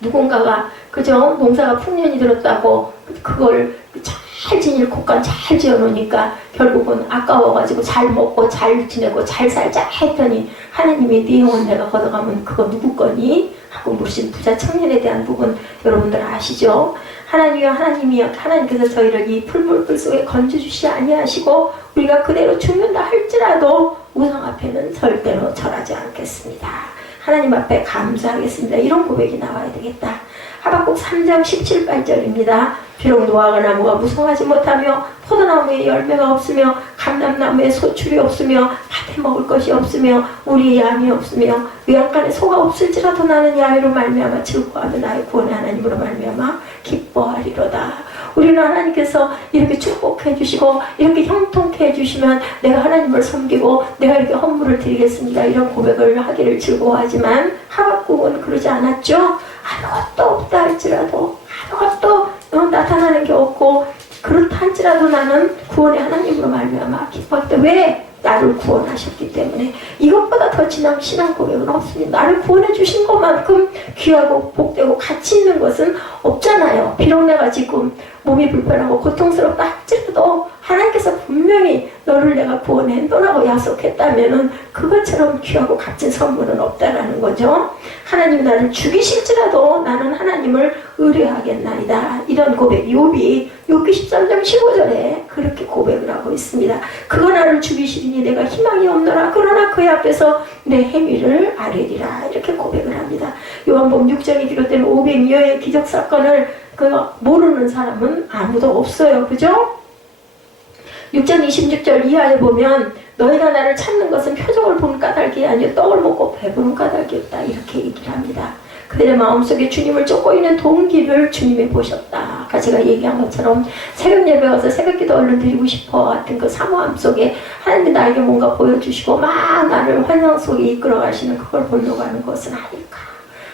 누군가가 그죠? 농사가 풍년이 들었다고 그걸 잘 지닐 곳간 잘 지어놓으니까 결국은 아까워가지고 잘 먹고 잘 지내고 잘 살자 했더니 하나님이 네 영혼 내가 걷어가면 그거 누구 거니? 하고 물으신 부자 청년에 대한 부분 여러분들 아시죠? 하나님께서 저희를 이 풀물불 속에 건져주시 아니하시고 우리가 그대로 죽는다 할지라도 우상 앞에는 절대로 절하지 않겠습니다. 하나님 앞에 감사하겠습니다. 이런 고백이 나와야 되겠다. 하박국 3장 17, 8절입니다. 비록 노아가 나무가 무성하지 못하며 포도나무에 열매가 없으며 감람나무에 소출이 없으며 밭에 먹을 것이 없으며 우리의 양이 없으며 외양간에 소가 없을지라도 나는 야외로 말미암아 즐거워하며 나의 구원의 하나님으로 말미암아 기뻐하리로다. 우리는 하나님께서 이렇게 축복해 주시고 이렇게 형통케 해주시면 내가 하나님을 섬기고 내가 이렇게 헌물을 드리겠습니다. 이런 고백을 하기를 즐거워하지만 하박국은 그러지 않았죠. 아무것도 없다 할지라도 아무것도 나타나는 게 없고 그렇다 할지라도 나는 구원의 하나님으로 말미암아 기뻐했다. 왜? 나를 구원하셨기 때문에. 이것보다 더 진한 신앙 고백은 없습니다. 나를 구원해 주신 것만큼 귀하고 복되고 가치 있는 것은 없잖아요. 비록 내가 지금 몸이 불편하고 고통스럽다 할지라도 하나님께서 분명히 너를 내가 구원해 너라고 약속했다면은 그것처럼 귀하고 값진 선물은 없다라는 거죠. 하나님이 나를 죽이실지라도 나는 하나님을 의뢰하겠나이다. 이런 고백, 욥이 13장 15절에 그렇게 고백을 하고 있습니다. 그가 나를 죽이시리니 내가 희망이 없노라. 그러나 그의 앞에서 내 행위를 아뢰리라. 이렇게 고백을 합니다. 요한복음 6장에 기록된 500여의 기적사건을 모르는 사람은 아무도 없어요. 그죠? 6장 26절 이하에 보면 너희가 나를 찾는 것은 표적을 보는 까닭이 아니요 떡을 먹고 배부른 까닭이었다. 이렇게 얘기를 합니다. 그들의 마음속에 주님을 쫓고 있는 동기를 주님이 보셨다. 아까 제가 얘기한 것처럼 새벽 예배 가서 새벽기도 얼른 드리고 싶어 같은 그 사모함 속에 하나님이 나에게 뭔가 보여주시고 막 나를 환상 속에 이끌어 가시는 그걸 보려고 하는 것은 아닐까.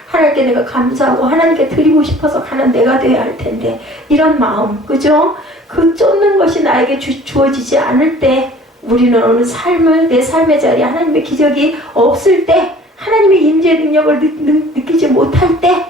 하나님께 내가 감사하고 하나님께 드리고 싶어서 가는 내가 돼야 할 텐데 이런 마음, 그죠? 그 쫓는 것이 나에게 주어지지 않을 때 우리는 어느 삶을 내 삶의 자리에 하나님의 기적이 없을 때 하나님의 임재 능력을 느끼지 못할 때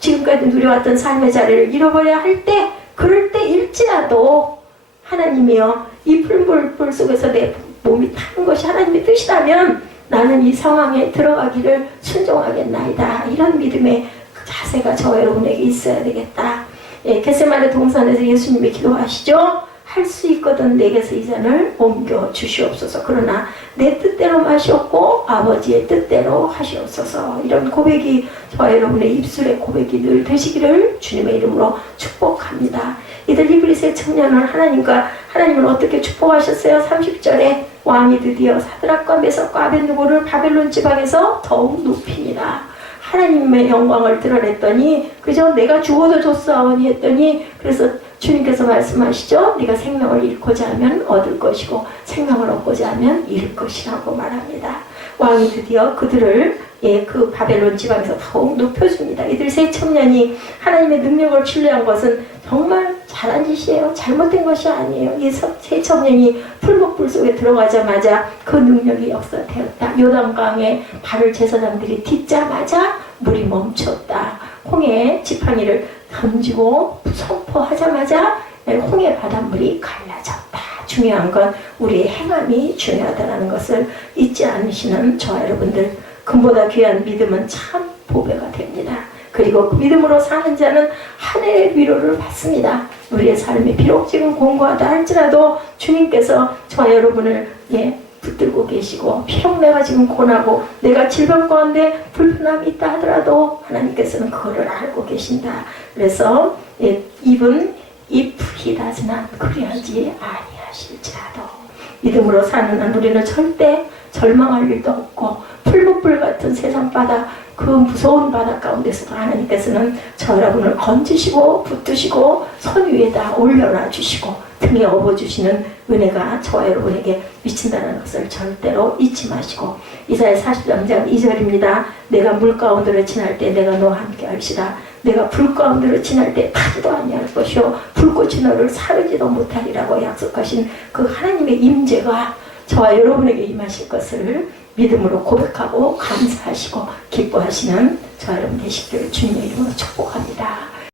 지금까지 누려왔던 삶의 자리를 잃어버려야 할 때 그럴 때 일지라도 하나님이여 이 풀물 속에서 내 몸이 타는 것이 하나님의 뜻이라면 나는 이 상황에 들어가기를 순종하겠나이다. 이런 믿음의 자세가 저와 여러분에게 있어야 되겠다. 예, 겟세마네 동산에서 예수님이 기도하시죠. 할 수 있거든 내게서 이 잔을 옮겨 주시옵소서. 그러나 내 뜻대로 마시옵고 아버지의 뜻대로 하시옵소서. 이런 고백이 저와 여러분의 입술의 고백이 늘 되시기를 주님의 이름으로 축복합니다. 이들 히브리스의 청년은 하나님을 어떻게 축복하셨어요? 30절에 왕이 드디어 사드락과 메삭과 아벳느고를 바벨론 지방에서 더욱 높이니라. 하나님의 영광을 드러냈더니 그저 내가 주어도 줬사오니 했더니 그래서 주님께서 말씀하시죠. 네가 생명을 잃고자 하면 얻을 것이고 생명을 얻고자 하면 잃을 것이라고 말합니다. 왕이 드디어 그들을 그 바벨론 지방에서 더욱 높여줍니다. 이들 세 청년이 하나님의 능력을 신뢰한 것은 정말 잘한 짓이에요. 잘못된 것이 아니에요. 이 세 청년이 풀목불 속에 들어가자마자 그 능력이 역사되었다. 요단강에 발을 제사장들이 딛자마자 물이 멈췄다. 홍해 지팡이를 던지고 선포하자마자 홍해 바닷물이 갈라졌다. 중요한 건 우리의 행함이 중요하다는 것을 잊지 않으시는 저와 여러분들, 금보다 귀한 믿음은 참 보배가 됩니다. 그리고 그 믿음으로 사는 자는 하늘의 위로를 받습니다. 우리의 삶이 비록 지금 공고하다 할지라도 주님께서 저와 여러분을 붙들고 계시고, 비록 내가 지금 고나고 내가 질병 가운데 불편함이 있다 하더라도 하나님께서는 그거를 알고 계신다. 그래서 입은 if he does not 그리하지 아니하실지라도 믿음으로 사는 한 우리는 절대 절망할 일도 없고 풀무불 같은 세상 바다 그 무서운 바다 가운데서도 하나님께서는 저 여러분을 건지시고 붙드시고 손 위에다 올려놔 주시고 등에 업어주시는 은혜가 저와 여러분에게 미친다는 것을 절대로 잊지 마시고 이사야 43장 2절입니다. 내가 물 가운데로 지날 때 내가 너와 함께 할시라. 내가 불 가운데로 지날 때 타지도 아니할 것이요 불꽃이 너를 사르지도 못하리라고 약속하신 그 하나님의 임재가 저와 여러분에게 임하실 것을 믿음으로 고백하고 감사하시고 기뻐하시는 저와 여러분 되시기를 주님의 이름으로 축복합니다.